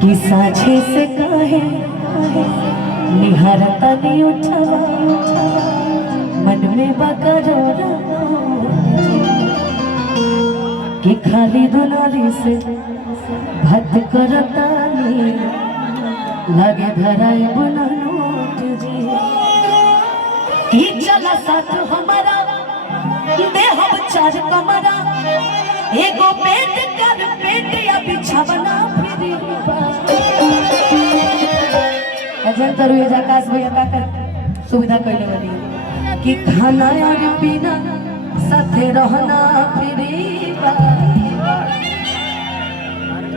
कि साझे से कहे निहारता नहीं उठवा मन में बकरार कि खाली दुलारी से भत करता नहीं लगे धराए बुना नोट जी कि चला साथ हमारा दे हम चार कमरा एगो पेट कर पेट या बिछावना फिरी अजन करू ये आकाश भैया का कर सुविधा कइले बनी कि खाना और पीना साथे रहना फिरी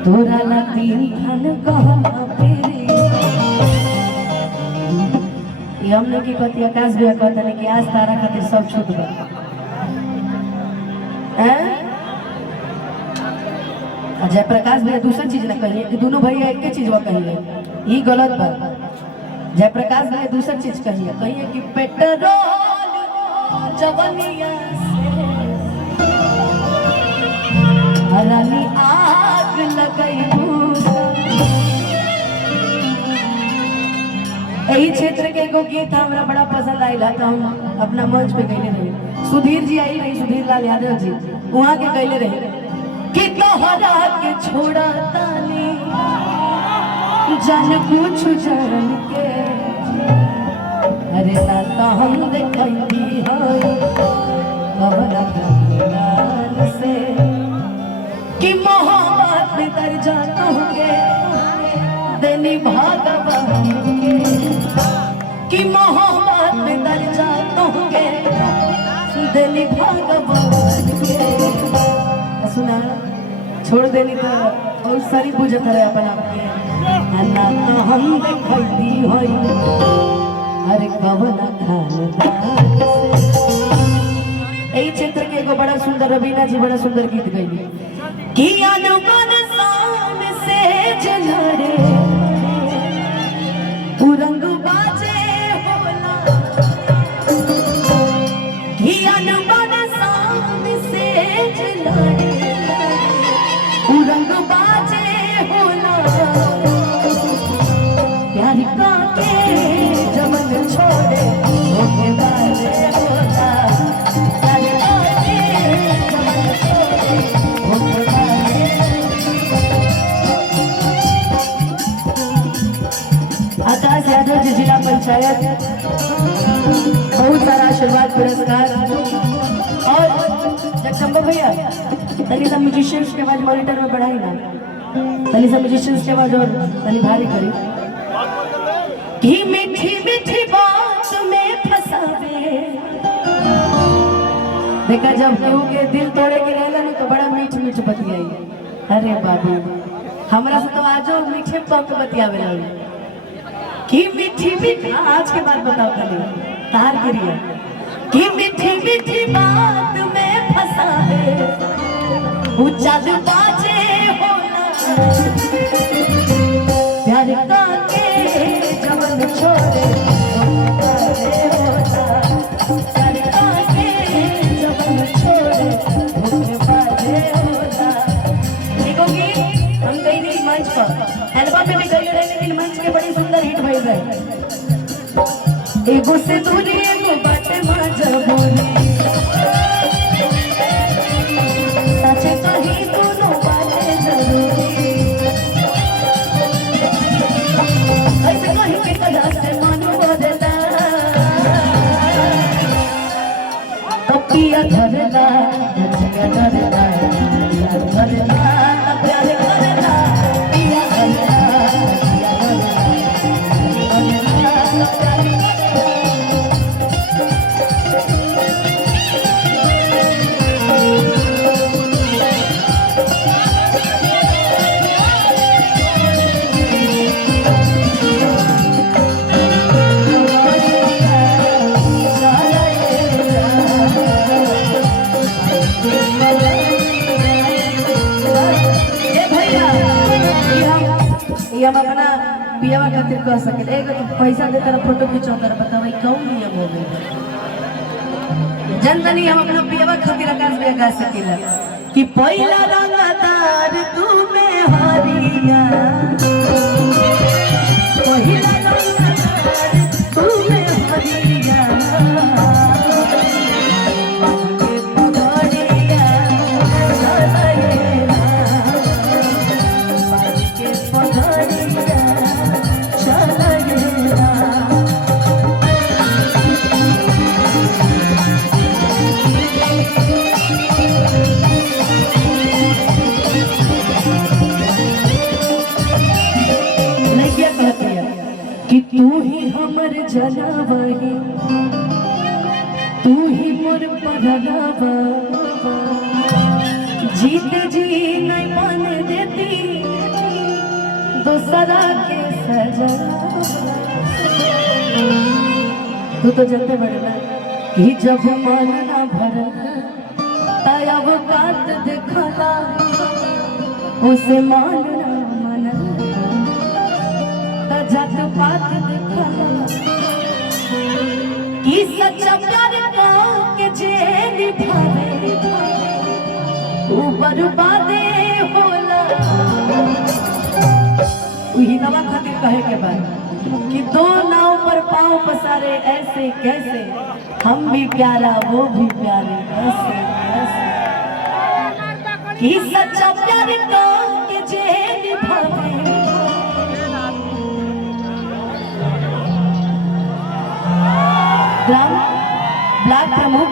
तोरा ला तीन खान कहना फिरी ये हमने की कहती आकाश भैया कहता नहीं कि आज तारा खातिर सब छूट बा जयप्रकाश भैया दूसरा चीज ना कहिए कि दोनों भैया एक ही चीज कहिए ये गलत बात। जयप्रकाश भैया दूसरा चीज कहिए कि पेट्रोल जवनिया हरानी आग लगाई यही क्षेत्र के एगो गीत हमरा बड़ा पसंद आइला तो हम अपना मंच पे गईले रहे सुधीर जी आई रही सुधीर लाल यादव जी वहाँ के गईले रहे कि तोहरा के छोड़ा तानी जान पूछ जान के अरे ना हम देखी है कवना गान से कि मोहब्बत में दर्जा होंगे देनी भगवान के कि मोहब्बत में दर्जा होंगे देनी भगवान के सुना छोड़ देनी तो बहुत सारी पूजत रहे अपन आपके ना तो हम देखी होई अरे कवना खानदान यही क्षेत्र के एगो बड़ा सुंदर रवीना जी बड़ा सुंदर गीत गई कि अनुमान शाम से जलरे उरंग बाजे होला कि अनुमान शाम से जलरे उरंग बाजे होला प्यार का के जमन छोड़े होके बाजे होला प्यार का के जमन छोड़े होके बाजे आकाश यादव जी जिला पंचायत बहुत सारा आशीर्वाद पुरस्कार और जगदम्बा भैया तनी सा म्यूजिशियंस के आवाज मॉनिटर में बढ़ाई ना तनी सा म्यूजिशियंस के आवाज और तनी भारी करी कि मीठी मीठी बात में फंसावे देखा जब केहू के दिल तोड़े के रहला न तो बड़ा मीठ मीठ बतियाई अरे बाबू हमरा से तो आजो मीठे पक बतियावे लगी कि मीठी मीठी आज के बाद बताओ तनी तार गिरिया कि मीठी मीठी बात में फंसावे ऊंचा बाजे होला प्यार का के जमन छोड़े बाजे होला प्यार का के जमन छोड़े बाजे होला एगो गीत हम गई नहीं मंच पर एल्बम में भी गई रहे लेकिन मंच के बड़ी सुंदर हिट भइल रहे एगो से दूरी एगो बाटे मजबूरी सचे कही दोनों बातें जरूरी ऐसे कहीं के कदा से मानो बदला तब पिया धरला जगह धरला धरला तब प्यार करला पिया धरला हम अपना पियावा खातिर कह सके एगो तो पैसा दे तेरा फोटो खिंचो तर बताओ कौन नियम हो गई जनतनी हम अपना पियावा खातिर आकाश भैया गा सकेला कि पहिला रंगदार तू में हरिया कि तू ही हमर जनावही, तू ही मोर परनावा, जीत जी नहीं मान देती दूसरा के सजा। तू तो जानते बड़ना कि जब मन ना भरना तब बात देखला उसे मानना मना जब बात देखला कि सच्चा प्यार के जे निभावे वो बर्बादे होला। वही नवा खातिर कहे के बाद कि दो नाव पर पांव पसारे ऐसे कैसे, हम भी प्यारा वो भी प्यारे ऐसे ऐसे। कि सच्चा प्यार के जे निभावे ग्राम ब्लॉक प्रमुख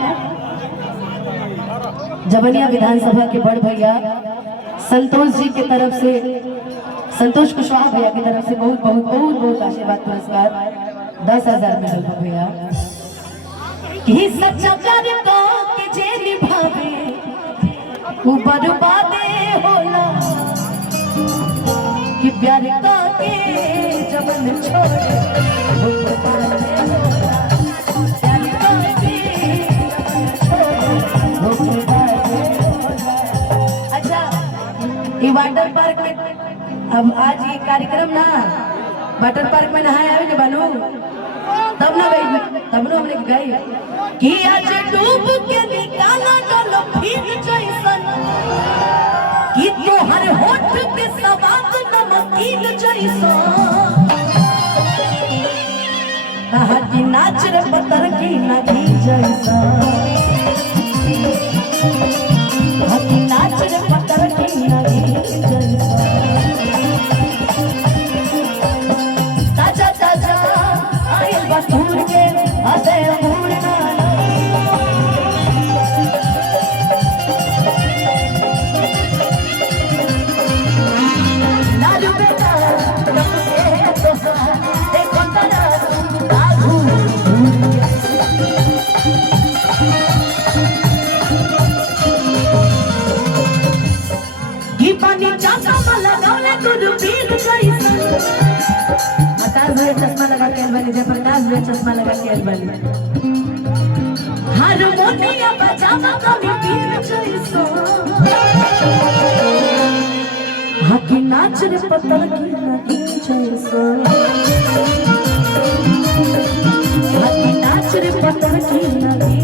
जबनिया विधानसभा के बड़ भैया संतोष जी की तरफ से, संतोष कुशवाहा भैया की तरफ से बहुत बहुत बहुत बहुत आशीर्वाद पुरस्कार 10,000 मिलल भैया। कि सच्चा प्यार के जे निभावे वो बर्बादे होला। कि प्यार के जबन छोड़े वो बर्बादे होला। प्यार के जबन छोड़े वो बर्बादे होला। अच्छा, ये वाटर पार्क में अब आज ये कार्यक्रम ना वाटर पार्क में नहाए आवे के बानू तब ना गई, तब ना हमने गई कि आज डूब के निकाला डॉल्फिन जैसन। कि तोहर होठ के स्वाद नमकीन जैसन। कहा कि नाच रे पत्थर की नदी जैसन। कहा कि नाच रे पत्थर की नदी जैसन। ताजा ताजा आयल बटूर के हंसे मुड़ना लालू बेटा देखो तना आगू ये पानी चाचा लगावले दूरबीन जैसन। चश्मा लगा के बनी जयप्रकाश में चश्मा लगा के बनी हारमोनिया बजावा कभी पीर जैसो। हाथी नाच रे पत्थर की नदी जैसो। हाथी नाच रे पत्थर की नदी